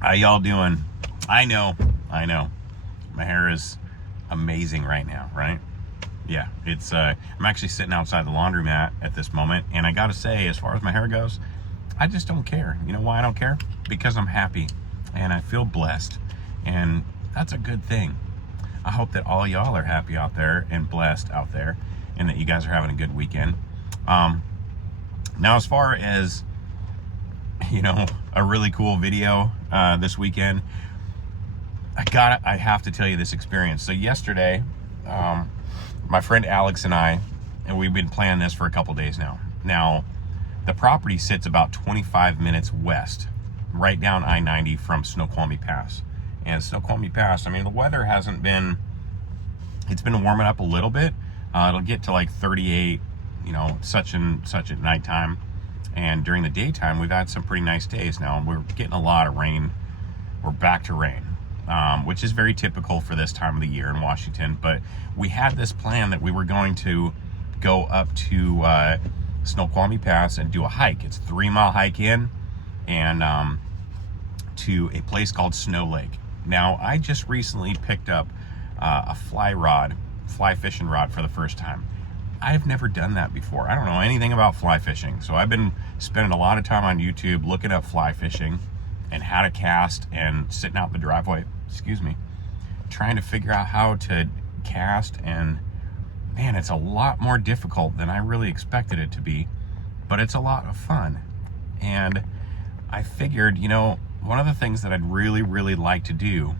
How y'all doing? I know. My hair is amazing right now, right? Yeah, it's I'm actually sitting outside the laundromat at this moment, and I gotta say, as far as my hair goes, I just don't care. You know why I don't care? Because I'm happy and I feel blessed, and that's a good thing. I hope that all y'all are happy out there and blessed out there, and that you guys are having a good weekend. Now, as far as a really cool video this weekend, I have to tell you this experience. So yesterday, my friend Alex and we've been planning this for a couple days now. Now, the property sits about 25 minutes west, right down I-90 from Snoqualmie Pass. And Snoqualmie Pass, I mean, the weather it's been warming up a little bit. It'll get to like 38, such and such at nighttime. And during the daytime, we've had some pretty nice days now. We're getting a lot of rain. We're back to rain, which is very typical for this time of the year in Washington. But we had this plan that we were going to go up to Snoqualmie Pass and do a hike. It's a 3-mile hike in and to a place called Snow Lake. Now, I just recently picked up a fly fishing rod for the first time. I've never done that before. I don't know anything about fly fishing. So I've been spending a lot of time on YouTube looking up fly fishing and how to cast, and sitting out in the driveway, trying to figure out how to cast. And man, it's a lot more difficult than I really expected it to be, but it's a lot of fun. And I figured, one of the things that I'd really, really like to do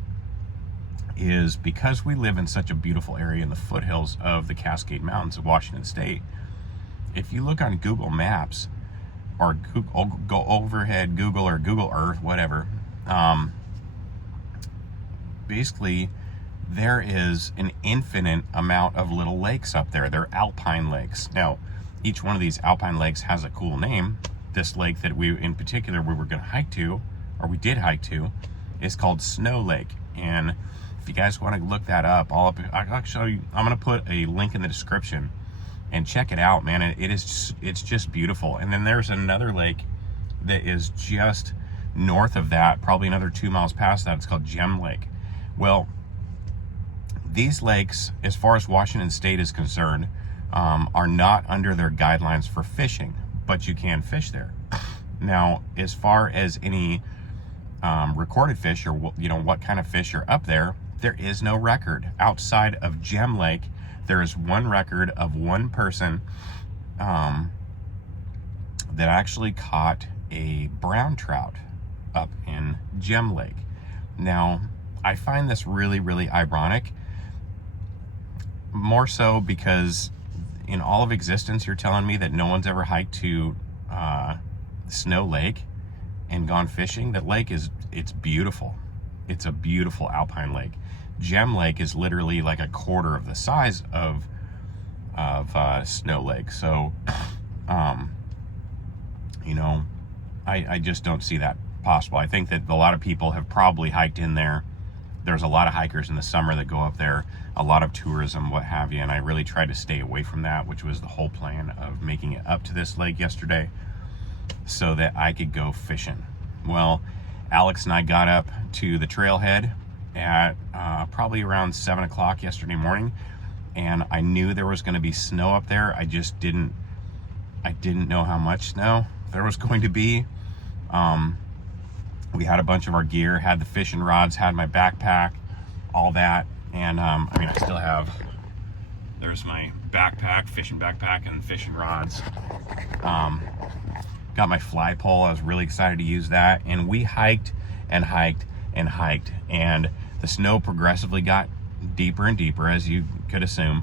is, because we live in such a beautiful area in the foothills of the Cascade Mountains of Washington State, if you look on Google Maps or go overhead Google or Google Earth, whatever, basically there is an infinite amount of little lakes up there. They're alpine lakes. Now, each one of these alpine lakes has a cool name. This lake that we were going to hike to, or we did hike to, is called Snow Lake. And if you guys want to look that up, I'm going to put a link in the description and check it out, man. It's just beautiful. And then there's another lake that is just north of that, probably another 2 miles past that. It's called Gem Lake. Well, these lakes, as far as Washington State is concerned, are not under their guidelines for fishing, but you can fish there. Now, as far as any recorded fish, or what kind of fish are up there, there is no record. Outside of Gem Lake, there is one record of one person that actually caught a brown trout up in Gem Lake. Now, I find this really, really ironic, more so because in all of existence, you're telling me that no one's ever hiked to Snow Lake and gone fishing. That lake it's beautiful. It's a beautiful alpine lake. Gem Lake is literally like a quarter of the size of Snow Lake. So, I just don't see that possible. I think that a lot of people have probably hiked in there. There's a lot of hikers in the summer that go up there, a lot of tourism, what have you, and I really tried to stay away from that, which was the whole plan of making it up to this lake yesterday so that I could go fishing. Well, Alex and I got up to the trailhead at probably around 7 o'clock yesterday morning, and I knew there was going to be snow up there. I didn't know how much snow there was going to be. We had a bunch of our gear, had the fishing rods, had my backpack, all that. And I still have, there's my backpack, fishing backpack, and fishing rods. Got my fly pole. I was really excited to use that. And we hiked and hiked and hiked, and the snow progressively got deeper and deeper, as you could assume.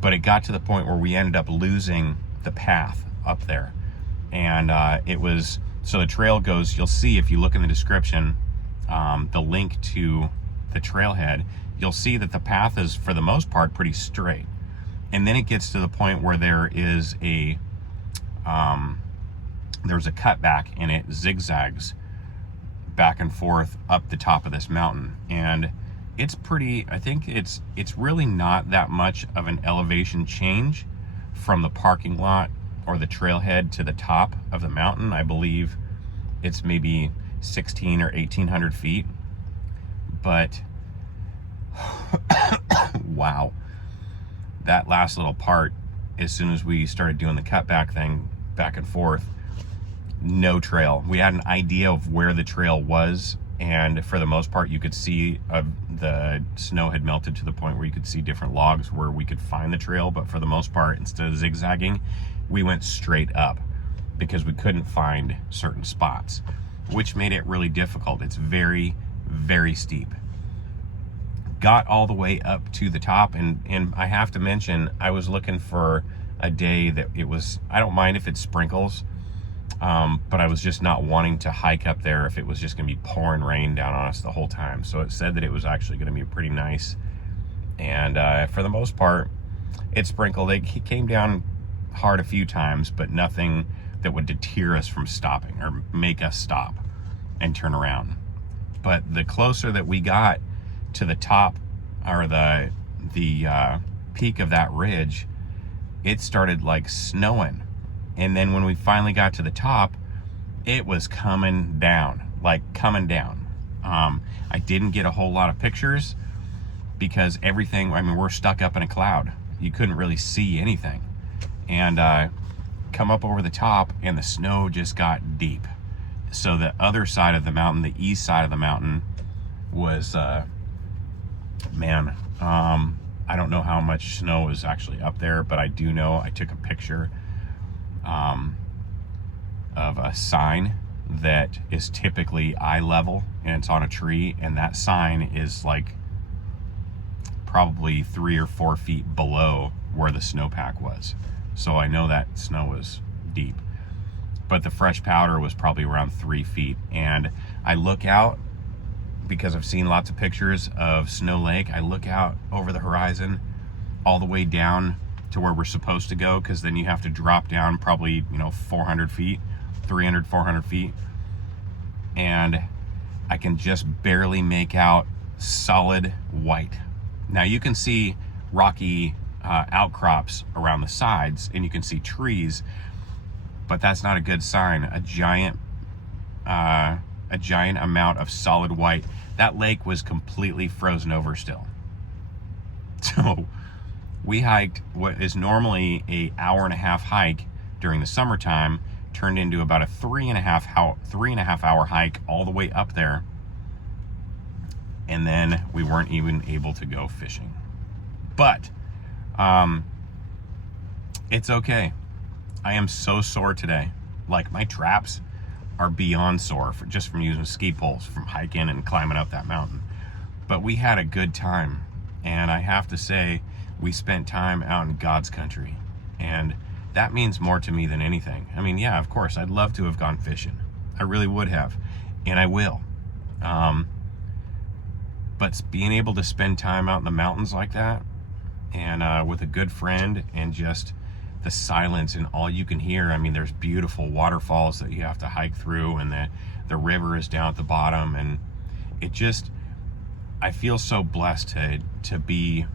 But it got to the point where we ended up losing the path up there. And so the trail goes, you'll see if you look in the description, the link to the trailhead, you'll see that the path is, for the most part, pretty straight. And then it gets to the point where there's a cutback, and it zigzags back and forth up the top of this mountain. And it's really not that much of an elevation change from the parking lot or the trailhead to the top of the mountain. I believe it's maybe 16 or 1800 feet. But wow, that last little part, as soon as we started doing the cutback thing back and forth, no trail. We had an idea of where the trail was, and for the most part you could see the snow had melted to the point where you could see different logs where we could find the trail, but for the most part, instead of zigzagging, we went straight up because we couldn't find certain spots, which made it really difficult. It's very, very steep. Got all the way up to the top, and I have to mention, I was looking for a day that it was, I don't mind if it sprinkles, but I was just not wanting to hike up there if it was just gonna be pouring rain down on us the whole time. So it said that it was actually gonna be pretty nice, and for the most part it sprinkled. It came down hard a few times, but nothing that would deter us from stopping or make us stop and turn around. But the closer that we got to the top, or the peak of that ridge, it started like snowing. And then when we finally got to the top, it was coming down, like coming down. I didn't get a whole lot of pictures because everything, I mean, we're stuck up in a cloud. You couldn't really see anything. And come up over the top, and the snow just got deep. So the other side of the mountain, the east side of the mountain, was I don't know how much snow is actually up there, but I do know I took a picture of a sign that is typically eye level, and it's on a tree, and that sign is like probably 3 or 4 feet below where the snowpack was. So I know that snow was deep, but the fresh powder was probably around 3 feet. And I look out, because I've seen lots of pictures of Snow Lake, I look out over the horizon all the way down to where we're supposed to go, because then you have to drop down probably, 400 feet, 300, 400 feet. And I can just barely make out solid white. Now you can see rocky outcrops around the sides, and you can see trees, but that's not a good sign. A giant amount of solid white. That lake was completely frozen over still. So we hiked what is normally a 1.5-hour hike during the summertime, turned into about a 3.5 hour hike all the way up there. And then we weren't even able to go fishing. But it's okay. I am so sore today. Like, my traps are beyond sore just from using ski poles, from hiking and climbing up that mountain. But we had a good time, and I have to say, we spent time out in God's country, and that means more to me than anything. I mean, yeah, of course, I'd love to have gone fishing. I really would have, and I will. But being able to spend time out in the mountains like that, and with a good friend, and just the silence and all you can hear. I mean, there's beautiful waterfalls that you have to hike through, and the river is down at the bottom, and it just, I feel so blessed to be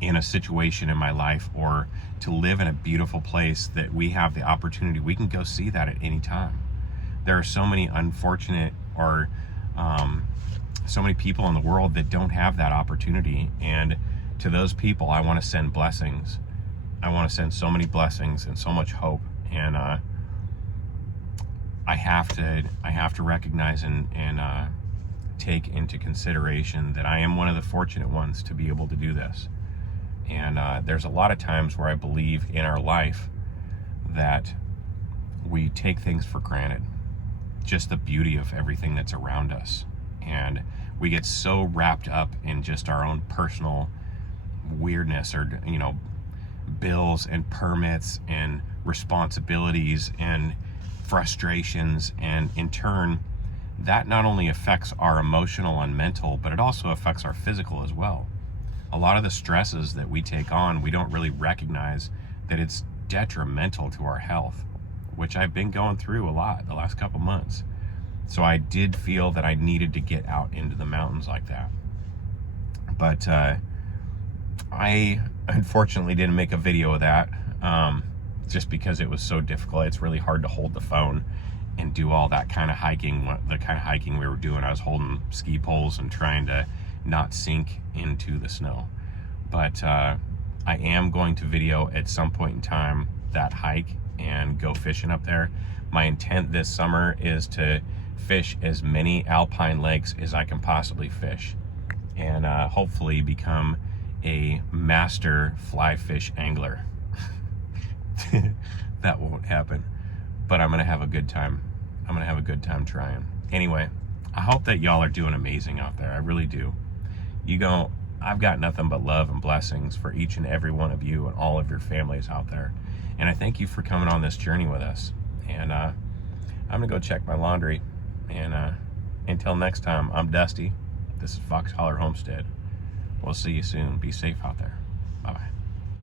in a situation in my life, or to live in a beautiful place that we have the opportunity. We can go see that at any time. There are so many unfortunate, or so many people in the world that don't have that opportunity, and to those people I want to send blessings. I want to send so many blessings and so much hope, and I have to recognize and take into consideration that I am one of the fortunate ones to be able to do this. And there's a lot of times where I believe in our life that we take things for granted, just the beauty of everything that's around us, and we get so wrapped up in just our own personal weirdness, or bills and permits and responsibilities and frustrations, and in turn that not only affects our emotional and mental, but it also affects our physical as well. A lot of the stresses that we take on, we don't really recognize that it's detrimental to our health, which I've been going through a lot the last couple months. So I did feel that I needed to get out into the mountains like that. But I unfortunately didn't make a video of that, just because it was so difficult. It's really hard to hold the phone and do all that kind of hiking, the kind of hiking we were doing. I was holding ski poles and trying to not sink into the snow. But I am going to video at some point in time that hike and go fishing up there. My intent this summer is to fish as many alpine lakes as I can possibly fish, and hopefully become a master fly fish angler. That won't happen, but I'm gonna have a good time. I'm gonna have a good time trying. Anyway, I hope that y'all are doing amazing out there. I really do. I've got nothing but love and blessings for each and every one of you and all of your families out there. And I thank you for coming on this journey with us. And I'm gonna go check my laundry. And until next time, I'm Dusty. This is Fox Holler Homestead. We'll see you soon. Be safe out there. Bye-bye.